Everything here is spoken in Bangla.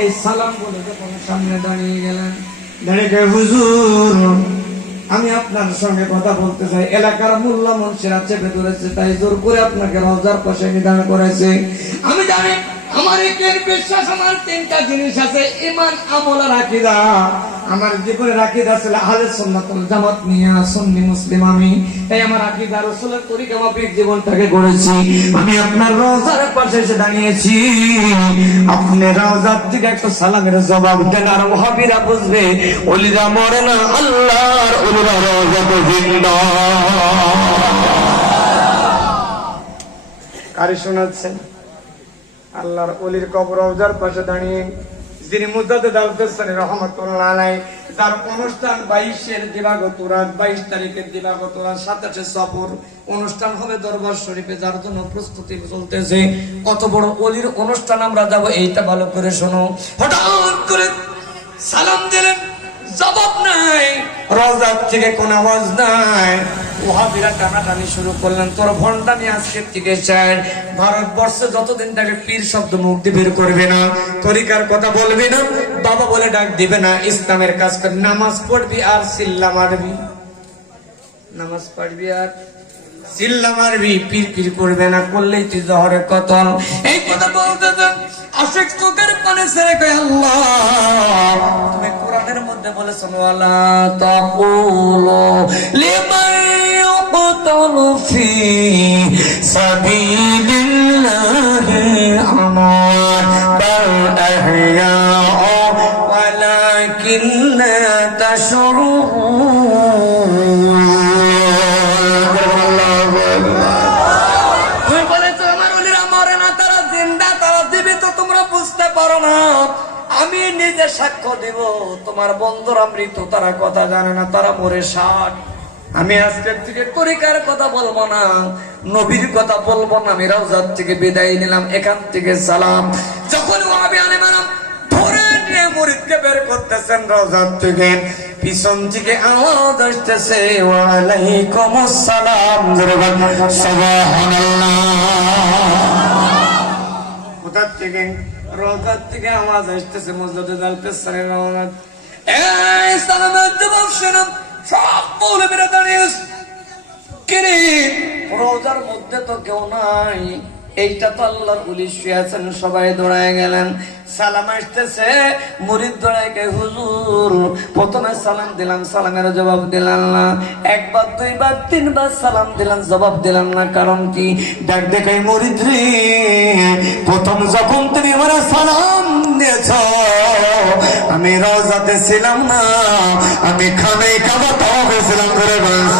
এই সালাম সামনে দাঁড়িয়ে গেলেন দাঁড়িয়ে আমি আপনার সঙ্গে কথা বলতে চাই। এলাকার মোল্লা মনসিরা চেপে ধরেছে, তাই জোর করে আপনাকে রজার পাশে নিদান করেছে। আমি জানি আমার একের বিশ্বাস, আমার তিনটা জিনিস আছে ইমান আমল আকিদা। আমার জীবনে আকিদা ছিল আহলে সুন্নাতুল জামাত নিয়ে সুন্নি মুসলিম আমি। তাই আমার আকিদা রাসূলের তরিকা মাফিক জীবনটাকে গড়েছি। আমি আপনার রোজার পাশে এসে দাঁড়িয়েছি। আপনি রোজার থেকে একটা সালামের জবাব দেন, আর ওহাবিরা বুঝবে, ওলিরা মরে না, আল্লাহর ওলিরা রোজা তো জিন্দা। কারি শোনাচ্ছেন? আল্লাহর অলির কবর রওজার পাশে দাঁড়িয়ে যিনি মুজাদ্দেদ আল রহমতুল্লাহ আলাই যার অনুষ্ঠান বাইশের দিবাগত রাত, বাইশ তারিখের দিবাগত রাত, সাতাশে সফর অনুষ্ঠান হবে দরবার শরীফে, যার জন্য প্রস্তুতি চলতেছে। কত বড় অলির অনুষ্ঠান আমরা যাব, এইটা ভালো করে শোনো। হঠাৎ করে সালাম দিলেন জবাব নাই। রোজার থেকে কোন আওয়াজ নাই। ওহাবিরা টানাটানি শুরু করলেন, তোর ভণ্ডামি আজকের থেকে চাই। ভারতবর্ষে যতদিন তাকে পীর শব্দ মুখ দিয়ে বের করবে না, তরিকার কথা বলবি না, বাবা বলে ডাক দিবে না, ইসলামের কাজ কর নামাজ পড়বি আর সিল্লা মারবি। নামাজ পড়বি আর চিল্লা মারবি, পির পির করবে না, করলেই তুই জহরের কতল এই কথা বলতে আশেক চোখের পানে ছেড়ে কয়, আল্লাহ, তুমি কোরআনের মধ্যে বলেছ, ওয়ালা তাকুলু লিমান ইউকতালু ফি সাবিলিল্লাহি আমার বাল আহয়া ওয়ালাকিন তাশুরুন জিন্দা, তারা জীবিত, তোমরা বুঝতে পারো না। আমি নিজে সাক্ষ্য দেব, তোমার বন্ধুরা মৃত তারা কথা জানে না, তারা মরে ষাট আমি আজকের থেকে তরিকার কথা বলব না, নবীর কথা বলব না, আমি রাউজার থেকে বিদায় নিলাম, এখান থেকে সালাম। যখন আমি আলেমারাম ধরে নিয়ে মুরিদকে বের করতেছেন রাউজার থেকে, পিছন থেকে আওয়াজ আসতেছে, ওয়ালাইকুম আসসালাম সুবহানাল্লাহ। কোথার থেকে রোজার থেকে আওয়াজ আসতেছে মসজিদে দাল পেছনের আওয়াজ। এই সালামের জবাব সব বলে বেড়ে দাঁড়িয়ে। কিরে রোজার মধ্যে তো কেউ নাই। এইটা তো আল্লাহর পুলিশ শুয়েছেন সবাই, দৌড়ায় গেলেন। সালাম আসতেছে, মুরিদ দৌড়ায় গে হুজুর, প্রথমে সালাম দিলাম, সালামের জবাব দিলাম না। একবার, দুইবার, তিনবার সালাম দিলাম জবাব দিলাম না। কারণ কি? ডাক দেখাই মুরিদ রে প্রথম যখন তুমি আমার সালাম দিয়েছ, আমি রাজাতে ছিলাম না, আমি খানে কাবা তাও গেছিলাম করে বলছ